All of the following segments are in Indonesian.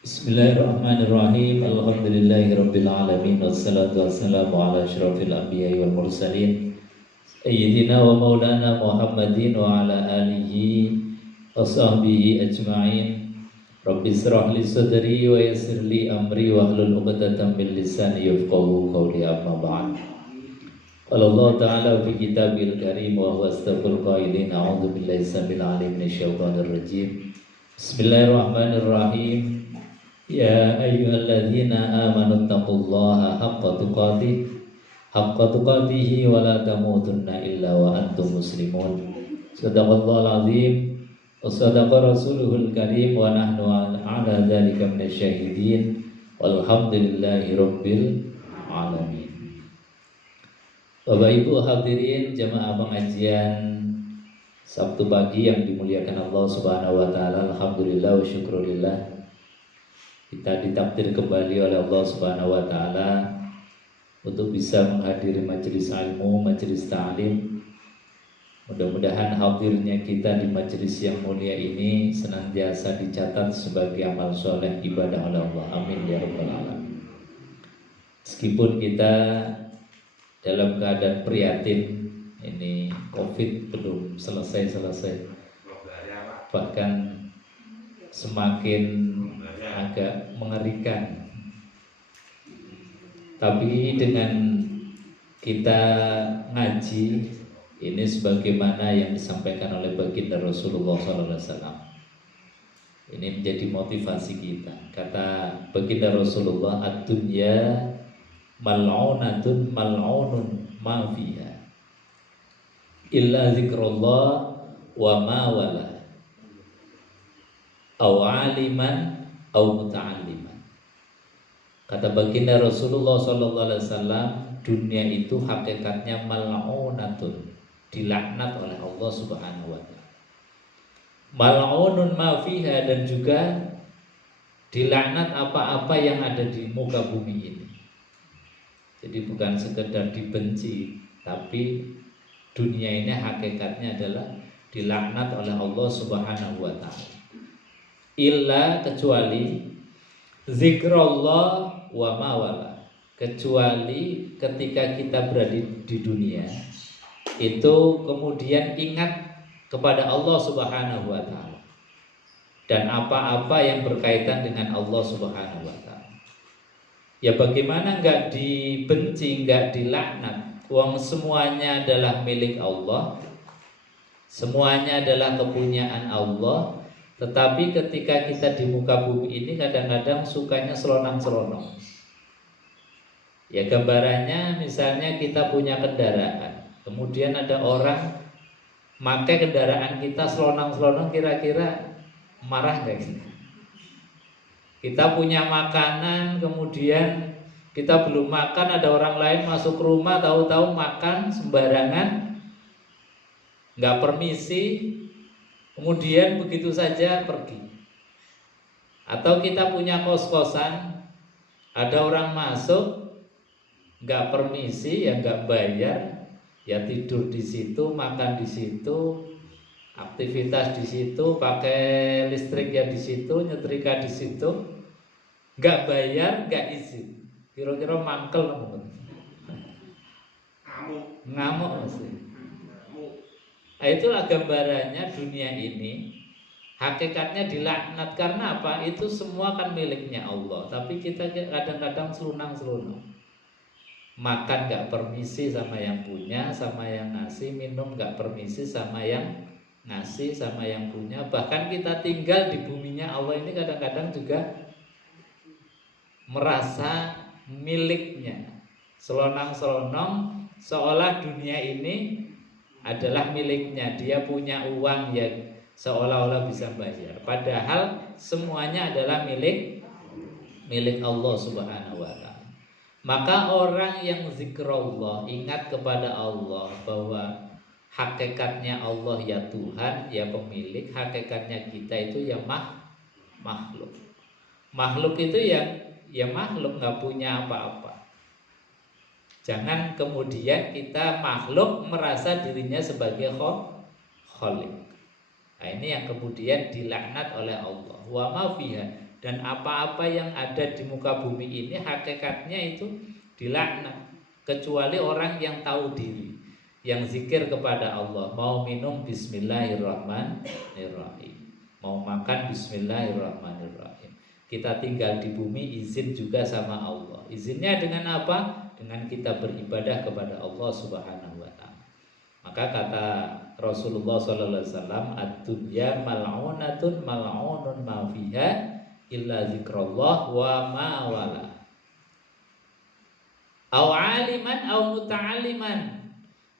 Bismillahirrahmanirrahim. Alhamdulillahirabbil alamin wassalatu wassalamu ala asyrafil anbiya'i wal mursalin sayyidina wa maulana Muhammadin wa ala alihi wa sahbihi ajma'in. Rabbi israh li sadri wa yassir li amri wa hlul 'uqdatam min lisani yafqahu qawli, amma ba'd. Qala Allah ta'ala fi kitabil karim wa huwa asdaqul qailin. A'udzu billahi samil alim minasyaitonir rajim. Bismillahirrahmanirrahim. Ya ayyuhalladzina amanu taqullaha haqqa tuqatih wa la tamutunna illa wa antum muslimun. Shadaqallahul azim wa sadaqa rasuluhul karim wa nahnu ala dzalika minasyahidin walhamdulillahi rabbil alamin. Bapak Ibu hadirin jamaah pengajian Sabtu pagi yang dimuliakan Allah Subhanahu wa taala, alhamdulillah wa syukurillah. Kita ditakdir kembali oleh Allah Subhanahu wa taala untuk bisa menghadiri majelis ilmu, majelis ta'lim. Mudah-mudahan hadirnya kita di majelis yang mulia ini senantiasa dicatat sebagai amal soleh ibadah oleh Allah. Amin ya rabbal alamin. Meskipun kita dalam keadaan prihatin, ini COVID belum selesai-selesai, bahkan semakin agak mengerikan. Tapi dengan kita ngaji ini sebagaimana yang disampaikan oleh baginda Rasulullah SAW, ini menjadi motivasi kita. Kata baginda Rasulullah, ad-dunya mal'unatun mal'unun ma fiha illa zikrullah wa ma wala au aliman au muta'alliman. Kata baginda Rasulullah SAW, dunia itu hakikatnya mal'unatun, dilaknat oleh Allah Subhanahu wa taala. Mal'unun ma fiha, dan juga dilaknat apa-apa yang ada di muka bumi ini. Jadi bukan sekedar dibenci, tapi dunia ini hakikatnya adalah dilaknat oleh Allah Subhanahu wa taala. Illa, kecuali zikrullah wa mawala, kecuali ketika kita berada di dunia itu kemudian ingat kepada Allah Subhanahu wa taala dan apa-apa yang berkaitan dengan Allah Subhanahu wa taala. Ya bagaimana enggak dibenci, enggak dilaknat? Wong semuanya adalah milik Allah, semuanya adalah kepunyaan Allah. Tetapi ketika kita di muka bumi ini kadang-kadang sukanya selonang-selonong. Ya gambarannya misalnya kita punya kendaraan, kemudian ada orang pakai kendaraan kita selonang-selonong, kira-kira marah nggak kita? Kita punya makanan, kemudian kita belum makan, ada orang lain masuk rumah tahu-tahu makan sembarangan, nggak permisi, kemudian begitu saja pergi. Atau kita punya kos-kosan, ada orang masuk, nggak permisi, ya nggak bayar, ya tidur di situ, makan di situ, aktivitas di situ, pakai listrik ya di situ, nyetrika di situ, nggak bayar, nggak izin. Kira-kira mangkel ngamuk masih. Nah, itulah gambarannya dunia ini. Hakikatnya dilaknat karena apa? Itu semua kan miliknya Allah, tapi kita kadang-kadang selunang-selunang. Makan gak permisi sama yang punya, sama yang ngasih. Minum gak permisi sama yang ngasih, sama yang punya. Bahkan kita tinggal di buminya Allah ini kadang-kadang juga merasa miliknya, selonang-selonong, seolah dunia ini adalah miliknya. Dia punya uang yang seolah-olah bisa bayar, padahal semuanya adalah milik Allah Subhanahu wa taala. Maka orang yang zikrullah, ingat kepada Allah bahwa hakikatnya Allah ya Tuhan, ya pemilik, hakikatnya kita itu ya makhluk. Makhluk itu ya makhluk, nggak punya apa-apa. Jangan kemudian kita makhluk merasa dirinya sebagai khalik. Nah, ini yang kemudian dilaknat oleh Allah. Wa ma fiha, Dan apa-apa yang ada di muka bumi ini hakikatnya itu dilaknat, kecuali orang yang tahu diri, yang zikir kepada Allah. Mau minum bismillahirrahmanirrahim, mau makan bismillahirrahmanirrahim. Kita tinggal di bumi izin juga sama Allah. Izinnya dengan apa? Dengan kita beribadah kepada Allah Subhanahu wa taala. Maka kata Rasulullah sallallahu alaihi wasallam, ad-dunya mal'unatun mal'unun ma fiha illa zikrullah wa ma wala. Au aliman au muta'alliman.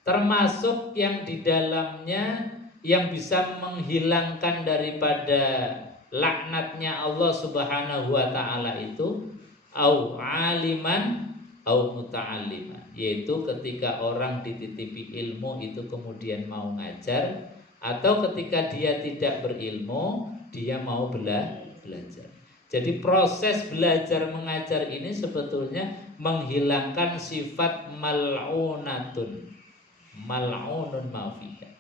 Termasuk yang di dalamnya yang bisa menghilangkan daripada laknatnya Allah Subhanahu wa taala itu au aliman au muta'alliman, yaitu ketika orang dititipi ilmu itu kemudian mau ngajar, atau ketika dia tidak berilmu dia mau belajar. Jadi proses belajar mengajar ini sebetulnya menghilangkan sifat mal'unun ma'fiha.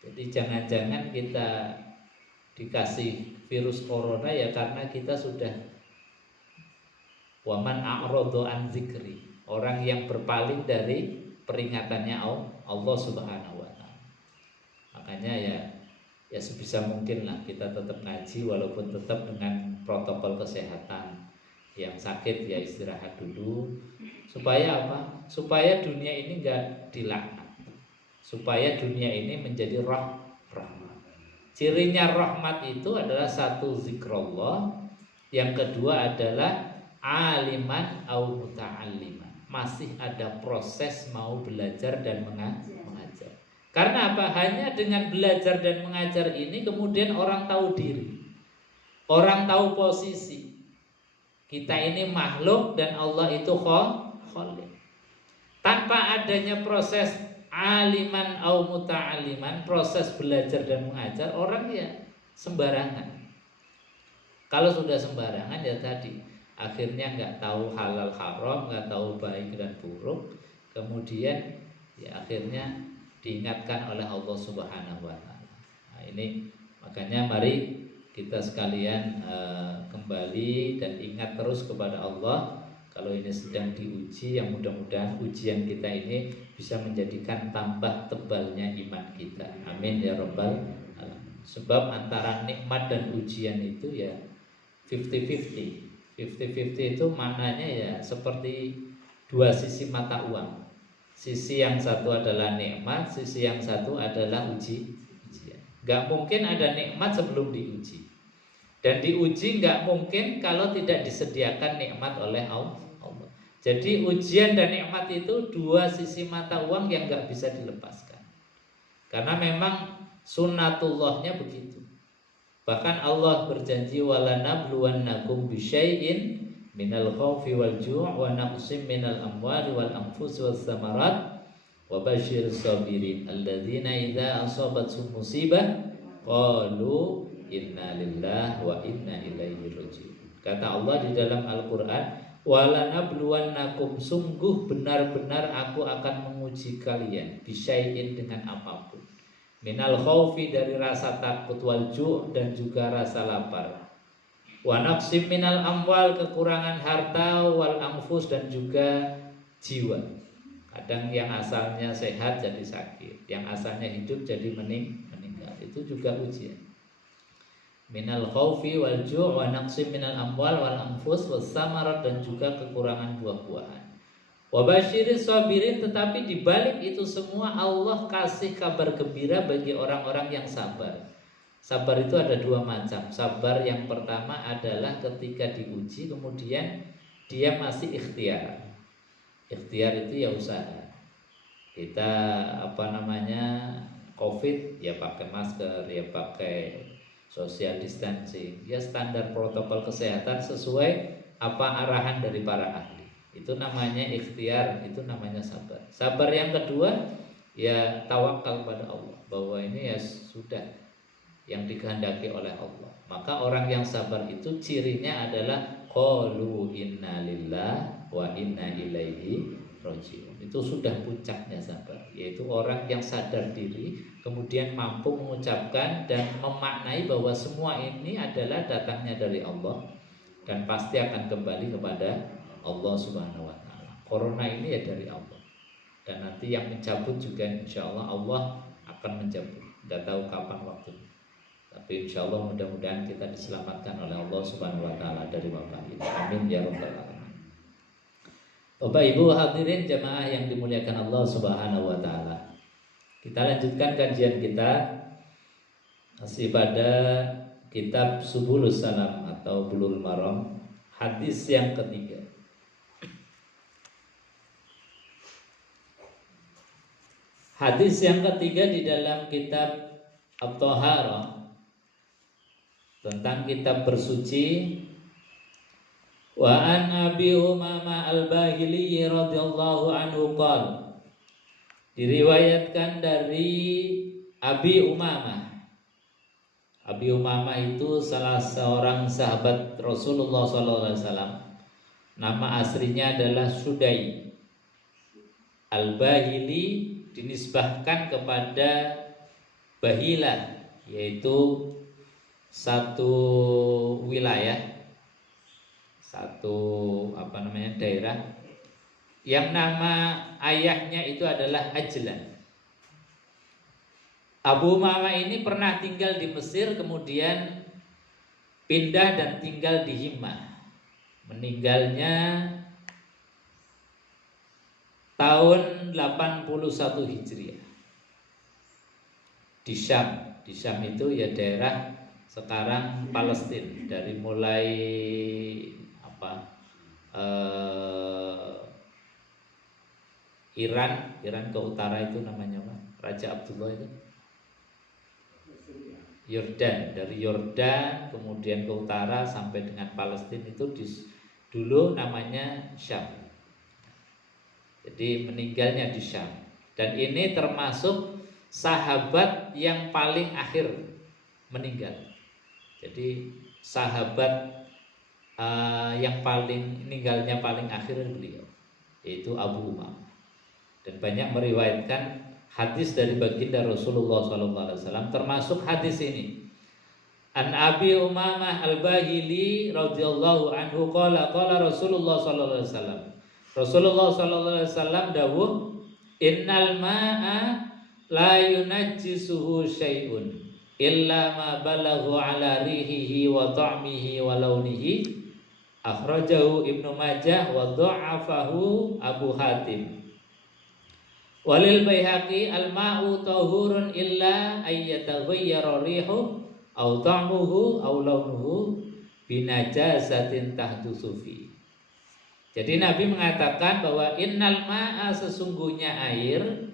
Jadi jangan-jangan kita dikasih virus corona ya karena kita sudah waman a'radu an zikri, orang yang berpaling dari peringatannya Allah Subhanahu wa taala. Makanya ya sebisa mungkin lah kita tetap ngaji walaupun tetap dengan protokol kesehatan. Yang sakit ya istirahat dulu. Supaya apa? Supaya dunia ini enggak dilaknat. Supaya dunia ini menjadi rahmat. Cirinya rahmat itu adalah satu zikrullah, yang kedua adalah aliman au muta'alliman. Masih ada proses mau belajar dan mengajar. Karena apa? Hanya dengan belajar dan mengajar ini kemudian orang tahu diri. Orang tahu posisi. Kita ini makhluk dan Allah itu khaliq. Tanpa adanya proses aliman au muta'alliman, proses belajar dan mengajar, orang ya sembarangan. Kalau sudah sembarangan ya tadi, akhirnya nggak tahu halal haram, nggak tahu baik dan buruk, kemudian ya akhirnya diingatkan oleh Allah Subhanahu wa taala. Nah, ini makanya mari kita sekalian kembali dan ingat terus kepada Allah. Kalau ini sedang diuji, yang mudah-mudahan ujian kita ini bisa menjadikan tambah tebalnya iman kita. Amin ya rabbal alamin. Sebab antara nikmat dan ujian itu ya 50-50. 50-50 itu maknanya ya seperti dua sisi mata uang. Sisi yang satu adalah nikmat, sisi yang satu adalah ujian. Gak mungkin ada nikmat sebelum diuji. Dan diuji nggak mungkin kalau tidak disediakan nikmat oleh Allah. Jadi ujian dan nikmat itu dua sisi mata uang yang nggak bisa dilepaskan. Karena memang sunnatullahnya begitu. Bahkan Allah berjanji walanabluwannakum bisyai'in minal khaufi wal ju' wa naqsim minal amwali wal anfus was samarat wa basyirus sabirin alladzina idza asabathum musibah qalu inna lillahi wa inna ilaihi raji'un. Kata Allah di dalam Al-Qur'an, walanabluwannakum, sungguh benar-benar aku akan menguji kalian bisyai'in dengan apapun. Minal khaufi, dari rasa takut, wal ju' dan juga rasa lapar. Wa naqsim minal amwal, kekurangan harta, wal anfus dan juga jiwa. Kadang yang asalnya sehat jadi sakit, yang asalnya hidup jadi meninggal. Itu juga ujian. Minal khaufi wal ju' wa naqsim minal amwal wal anfus was samarat, dan juga kekurangan buah-buahan. Wa basyiris sabirin, tetapi di balik itu semua Allah kasih kabar gembira bagi orang-orang yang sabar. Sabar itu ada dua macam. Sabar yang pertama adalah ketika diuji kemudian dia masih ikhtiar. Ikhtiar itu ya usaha. Kita Covid ya pakai masker, ya pakai social distancing, ya standar protokol kesehatan sesuai apa arahan dari para ahli. Itu namanya ikhtiar, itu namanya sabar. Sabar yang kedua ya tawakal pada Allah, bahwa ini ya sudah yang dikehendaki oleh Allah. Maka orang yang sabar itu cirinya adalah qalu inna lillahi wa inna ilaihi raji'un. Itu sudah puncaknya sabar. yaitu orang yang sadar diri, kemudian mampu mengucapkan dan memaknai bahwa semua ini adalah datangnya dari Allah dan pasti akan kembali kepada Allah Subhanahu wa taala. Corona ini ya dari Allah. Dan nanti yang mencabut juga insya Allah Allah akan mencabut. Tidak tahu kapan waktunya. Tapi insya Allah mudah-mudahan kita diselamatkan oleh Allah Subhanahu wa taala dari wabah ini. Amin ya rabbal alamin. Bapak Ibu hadirin jamaah yang dimuliakan Allah Subhanahu wa taala. Kita lanjutkan kajian kita masih pada kitab Subulus Salam atau Bulughul Maram, hadis yang ketiga. Hadis yang ketiga di dalam kitab At-Taharah tentang kitab bersuci. Wa an Abi Umamah Al-Bahili radhiyallahu anhu qala, diriwayatkan dari Abi Umamah. Abi Umamah itu salah seorang sahabat Rasulullah SAW. Nama aslinya adalah Sudai. Al-Bahili dinisbahkan kepada Bahila, yaitu satu wilayah, satu daerah yang nama ayahnya itu adalah Ajlan. Abu Umamah ini pernah tinggal di Mesir, kemudian pindah dan tinggal di Himah. Meninggalnya tahun 81 Hijriah di Syam. Di Syam itu ya daerah sekarang Palestina, dari mulai Iran ke utara itu namanya apa? Raja Abdullah itu Yordan, dari Yordan kemudian ke utara sampai dengan Palestina itu dulu namanya Syam. Jadi meninggalnya di Syam. Dan ini termasuk sahabat yang paling akhir meninggal. Jadi sahabat yang meninggalnya paling akhir beliau, yaitu Abu Umamah. Dan banyak meriwayatkan hadis dari baginda Rasulullah SAW, termasuk hadis ini. An Abi Umamah Al-Bahili radhiyallahu anhu qala Rasulullah SAW. Rasulullah SAW dawuh, innal ma'a la yunajjisuhu syai'un illa ma balaghu ala rihihi wa ta'mihi wa launihi, akhrajahu Ibnu Majah wa dha'afahu Abu Hatim. Walil Baihaqi al-ma'u tahurun illa ayyataghayyara rihu aw ta'muhu aw launuhu binajasatin tahdusu fi. Jadi Nabi mengatakan bahwa innal ma'a, sesungguhnya air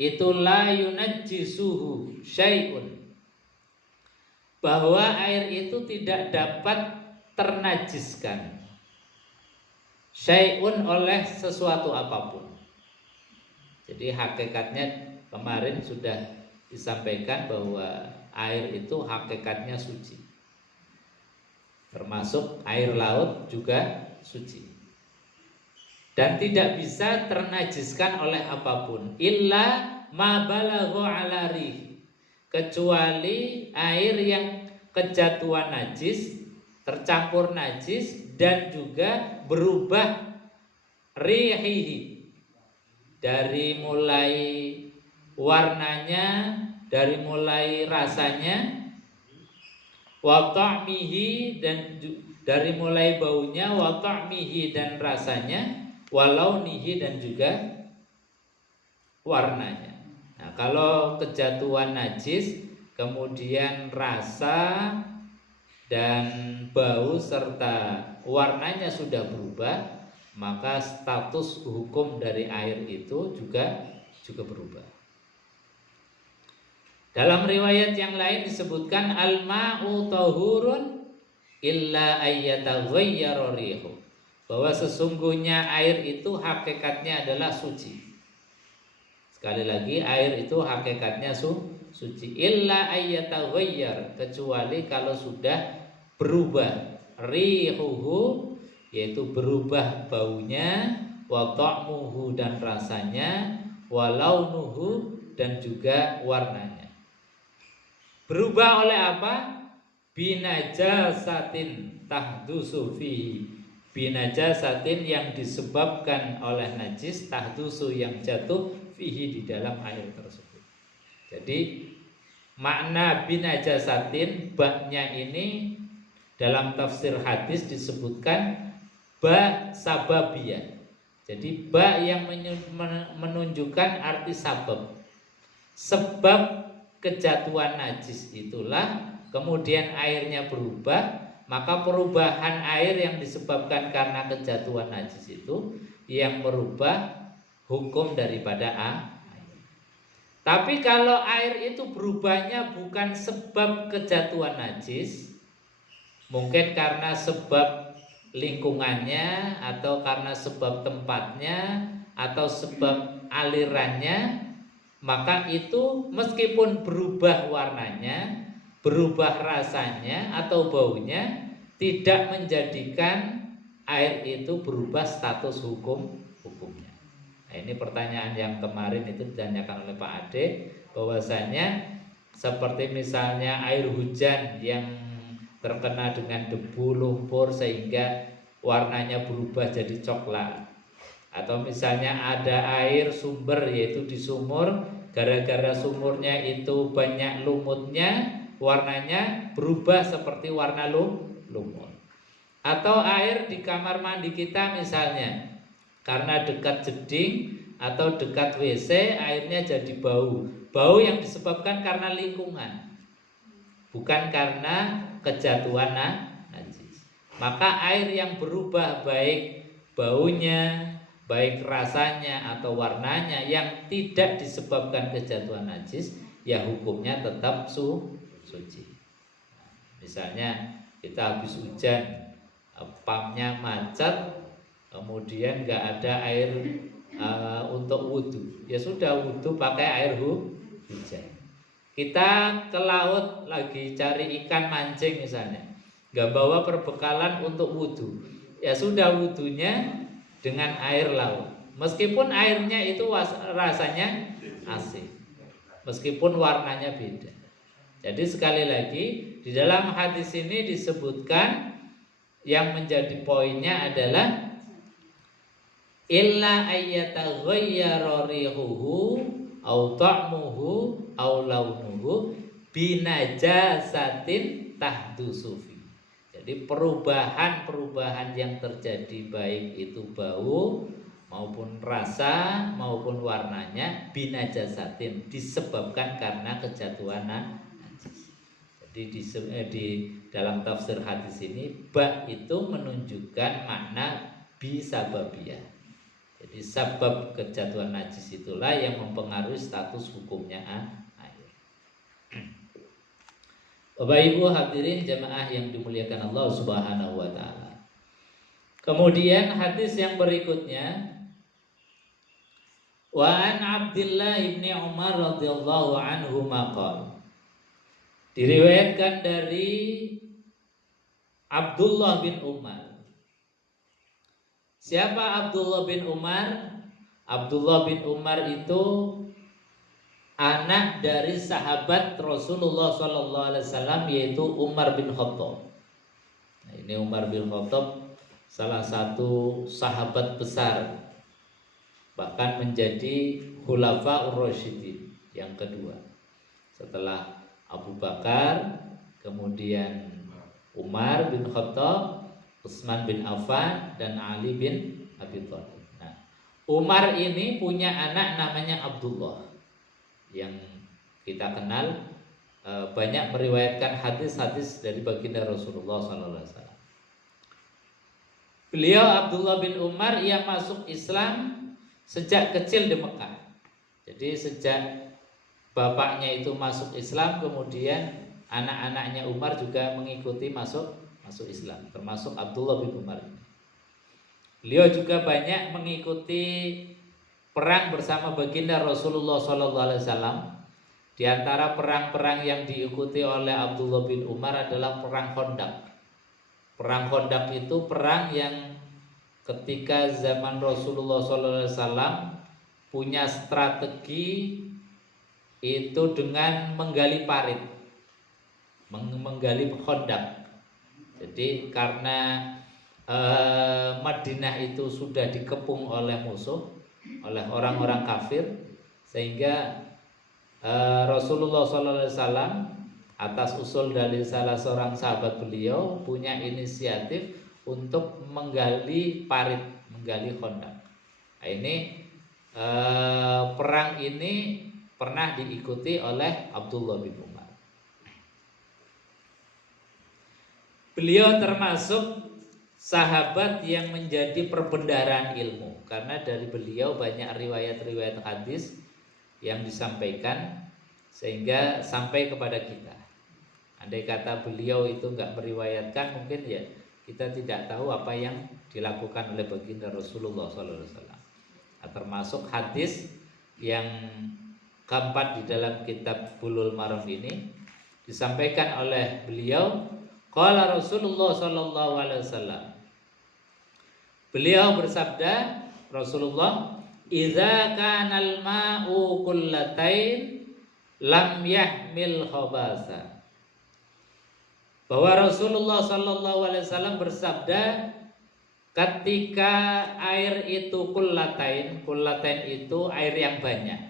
itu la yunajjisuhu syai'un, bahwa air itu tidak dapat ternajiskan syai'un oleh sesuatu apapun. Jadi hakikatnya kemarin sudah disampaikan bahwa air itu hakikatnya suci, termasuk air laut juga suci, dan tidak bisa ternajiskan oleh apapun illa ma balagha ala rih, kecuali air yang kejatuhan najis, tercampur najis, dan juga berubah rihihi, dari mulai warnanya, dari mulai rasanya, wa ta'mihi, dan dari mulai baunya, wa ta'mihi, dan rasanya, wa launihi, dan juga warnanya. Nah, kalau kejatuhan najis, kemudian rasa dan bau serta warnanya sudah berubah, maka status hukum dari air itu juga berubah. Dalam riwayat yang lain disebutkan al-ma'u tahurun illa ayyataghayyara rihu, bahwa sesungguhnya air itu hakikatnya adalah suci. Sekali lagi, air itu hakikatnya suci. Illa ayyataghayyar, kecuali kalau sudah berubah rihuhu, yaitu berubah baunya, wa ta'muhu, dan rasanya, walaunuhu, dan juga warnanya. Berubah oleh apa? Binajasatin tahdusu fihi, binajasatin yang disebabkan oleh najis, tahdusu yang jatuh fihi di dalam air tersebut. Jadi makna binajasatin, baknya ini dalam tafsir hadis disebutkan ba sababiyah. Jadi ba yang menunjukkan arti sabab. Sebab kejatuhan najis itulah kemudian airnya berubah, maka perubahan air yang disebabkan karena kejatuhan najis itu yang merubah hukum daripada air. Tapi kalau air itu berubahnya bukan sebab kejatuhan najis, mungkin karena sebab lingkungannya, atau karena sebab tempatnya, atau sebab alirannya, maka itu meskipun berubah warnanya, berubah rasanya atau baunya, tidak menjadikan air itu berubah status hukumnya. Nah, ini pertanyaan yang kemarin itu ditanyakan oleh Pak Ade, bahwasanya seperti misalnya air hujan yang terkena dengan debu, lumpur sehingga warnanya berubah jadi coklat, atau misalnya ada air sumber, yaitu di sumur, gara-gara sumurnya itu banyak lumutnya, warnanya berubah seperti warna lumut. Atau air di kamar mandi kita misalnya, karena dekat jeding atau dekat WC, airnya jadi bau. Bau yang disebabkan karena lingkungan, bukan karena kejatuhan najis. Maka air yang berubah baik baunya, baik rasanya atau warnanya, yang tidak disebabkan kejatuhan najis, ya hukumnya tetap suci. Misalnya kita habis hujan, pumpnya macet, kemudian nggak ada air untuk wudhu, ya sudah wudhu pakai air hujan. Kita ke laut lagi cari ikan mancing misalnya, nggak bawa perbekalan untuk wudhu, ya sudah wudhunya dengan air laut, meskipun airnya itu rasanya asin, meskipun warnanya beda. Jadi sekali lagi, di dalam hadis ini disebutkan yang menjadi poinnya adalah illa ayyataghayyara rihuhu au ta'muhu au launuhu binajasatin tahdusu fi. Jadi perubahan-perubahan yang terjadi baik itu bau maupun rasa maupun warnanya binajasatin, disebabkan karena kejatuhan najis. Jadi di dalam tafsir hadis ini ba itu menunjukkan makna bisababiyah. Jadi sebab kejatuhan najis itulah yang mempengaruhi status hukumnya air. Bapak Ibu hadirin jamaah yang dimuliakan Allah Subhanahu wa taala. Kemudian hadis yang berikutnya, wa an Abdullah bin Umar radhiyallahu anhu maqal. Diriwayatkan dari Abdullah bin Umar. Siapa Abdullah bin Umar? Abdullah bin Umar itu anak dari sahabat Rasulullah SAW, yaitu Umar bin Khattab. Nah, ini Umar bin Khattab salah satu sahabat besar, bahkan menjadi Khulafaur Rasyidin yang kedua setelah Abu Bakar, kemudian Umar bin Khattab, Utsman bin Affan, dan Ali bin Abi Thalib. Nah, Umar ini punya anak namanya Abdullah, yang kita kenal banyak meriwayatkan hadis-hadis dari baginda Rasulullah SAW. Beliau Abdullah bin Umar, ia masuk Islam sejak kecil di Mekah. Jadi sejak bapaknya itu masuk Islam, kemudian anak-anaknya Umar juga mengikuti masuk Islam, termasuk Abdullah bin Umar. Beliau juga banyak mengikuti perang bersama baginda Rasulullah SAW. Di antara perang-perang yang diikuti oleh Abdullah bin Umar adalah perang Khandaq. Perang Khandaq itu perang yang ketika zaman Rasulullah SAW punya strategi itu dengan menggali parit, menggali khandaq. Jadi karena Madinah itu sudah dikepung oleh musuh, oleh orang-orang kafir, sehingga Rasulullah SAW atas usul dari salah seorang sahabat beliau punya inisiatif untuk menggali parit, menggali khandaq. Nah, ini perang ini pernah diikuti oleh Abdullah bin Umar. Beliau termasuk sahabat yang menjadi perbendaharaan ilmu, karena dari beliau banyak riwayat-riwayat hadis yang disampaikan sehingga sampai kepada kita. Andai kata beliau itu enggak meriwayatkan, mungkin ya kita tidak tahu apa yang dilakukan oleh baginda Rasulullah SAW. Nah, termasuk hadis yang keempat di dalam kitab Bulughul Maram ini disampaikan oleh beliau, qala Rasulullah sallallahu alaihi wasallam. Beliau bersabda, Rasulullah, idza kanal ma'u kullatain lam yahmil khabasa. Bahwa Rasulullah sallallahu alaihi wasallam bersabda, ketika air itu kullatain itu air yang banyak.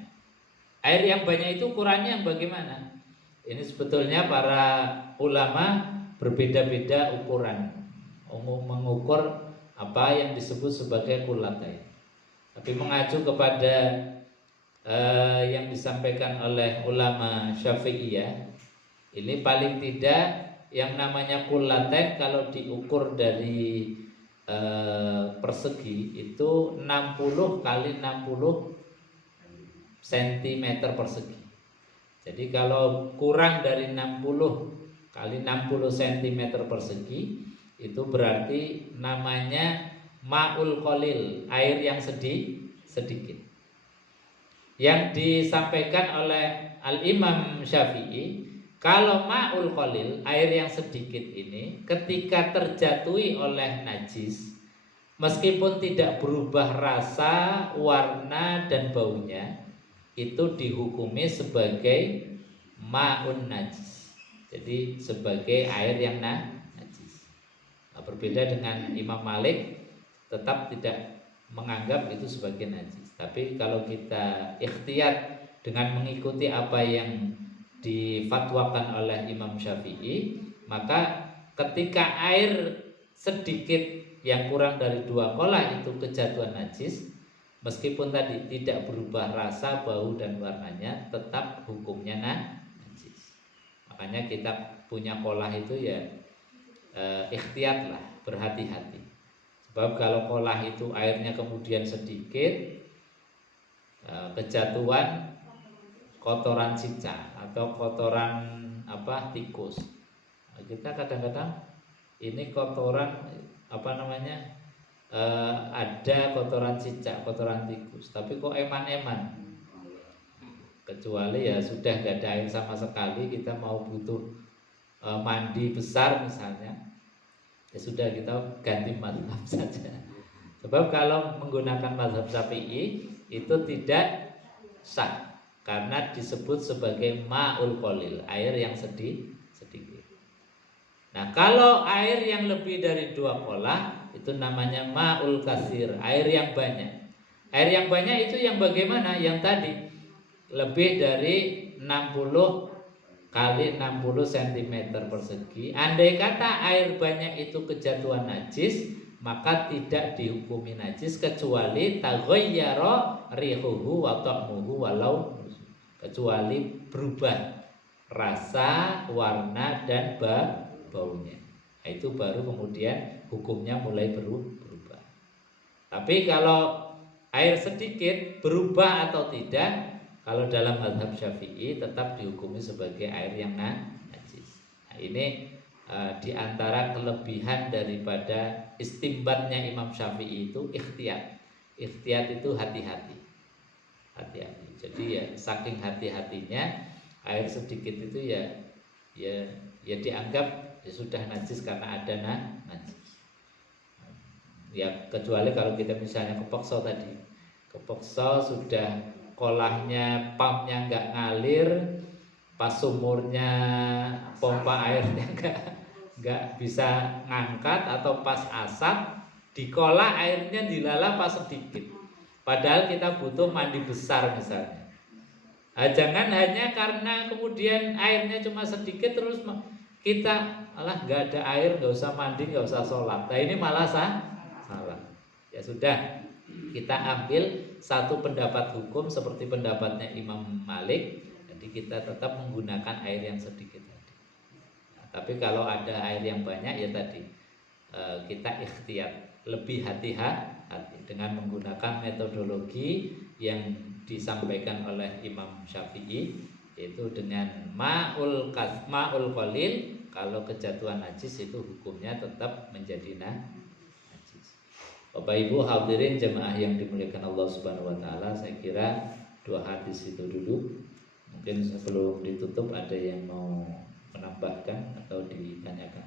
Air yang banyak itu ukurannya bagaimana? Ini sebetulnya para ulama berbeda-beda ukuran mengukur apa yang disebut sebagai kullatain. Tapi mengacu kepada yang disampaikan oleh ulama Syafi'iyah, ini paling tidak yang namanya kullatain kalau diukur dari persegi itu 60 kali 60 cm persegi. Jadi kalau kurang dari 60 kali 60 cm persegi itu berarti namanya ma'ul qalil, air yang sedikit. Yang disampaikan oleh Al-Imam Syafi'i, kalau ma'ul qalil, air yang sedikit ini ketika terjatuhi oleh najis, meskipun tidak berubah rasa, warna dan baunya, itu dihukumi sebagai ma'un najis. Jadi sebagai air yang najis. Nah, berbeda dengan Imam Malik, tetap tidak menganggap itu sebagai najis. Tapi kalau kita ikhtiyat dengan mengikuti apa yang difatwakan oleh Imam Syafi'i, maka ketika air sedikit yang kurang dari 2 kolah itu kejatuhan najis, meskipun tadi tidak berubah rasa, bau dan warnanya, tetap hukumnya najis. Makanya kita punya kolah itu ya ikhtiyatlah, berhati-hati. Sebab kalau kolah itu airnya kemudian sedikit, kejatuhan kotoran cicak atau kotoran tikus. Kita kadang-kadang ini kotoran ada kotoran cicak, kotoran tikus, tapi kok eman-eman. Kecuali ya sudah gak ada air sama sekali, kita mau butuh mandi besar misalnya, ya sudah kita ganti mazhab saja. Sebab kalau menggunakan mazhab Syafi'i itu tidak sah, karena disebut sebagai ma'ul qalil, air yang sedikit. Nah, kalau air yang lebih dari 2 kolah itu namanya ma'ul katsir, air yang banyak. Air yang banyak itu yang bagaimana? Yang tadi lebih dari 60 kali 60 cm persegi. Andai kata air banyak itu kejatuhan najis, maka tidak dihukumi najis kecuali taghayyara rihuhu wa ta'muhu walau, kecuali berubah rasa, warna dan baunya. Nah, itu baru kemudian hukumnya mulai berubah. Tapi kalau air sedikit berubah atau tidak, kalau dalam mazhab Syafi'i tetap dihukumi sebagai air yang najis. Nah, ini di antara kelebihan daripada istimbatnya Imam Syafi'i itu ikhtiyat. Ikhtiyat itu hati-hati. Jadi ya saking hati-hatinya air sedikit itu ya dianggap ya sudah najis karena ada najis. Ya kecuali kalau kita misalnya kepeksa tadi, kepeksa sudah kolahnya pumpnya nggak ngalir, pas sumurnya pompa airnya nggak bisa ngangkat, atau pas asap dikolah airnya dilala pas sedikit, padahal kita butuh mandi besar misalnya. Nah, jangan hanya karena kemudian airnya cuma sedikit terus kita malah nggak ada air, nggak usah mandi, nggak usah sholat. Nah ini malah salah. Ya sudah, kita ambil satu pendapat hukum seperti pendapatnya Imam Malik. Jadi kita tetap menggunakan air yang sedikit tadi. Nah, tapi kalau ada air yang banyak ya tadi kita ikhtiyat, lebih hati-hati dengan menggunakan metodologi yang disampaikan oleh Imam Syafi'i, yaitu dengan ma'ul qalil. Kalau kejatuhan najis itu hukumnya tetap menjadi najis. Bapak Ibu hadirin jemaah yang dimuliakan Allah Subhanahu wa taala, saya kira 2 hadis itu dulu. Mungkin sebelum ditutup ada yang mau menambahkan atau ditanyakan.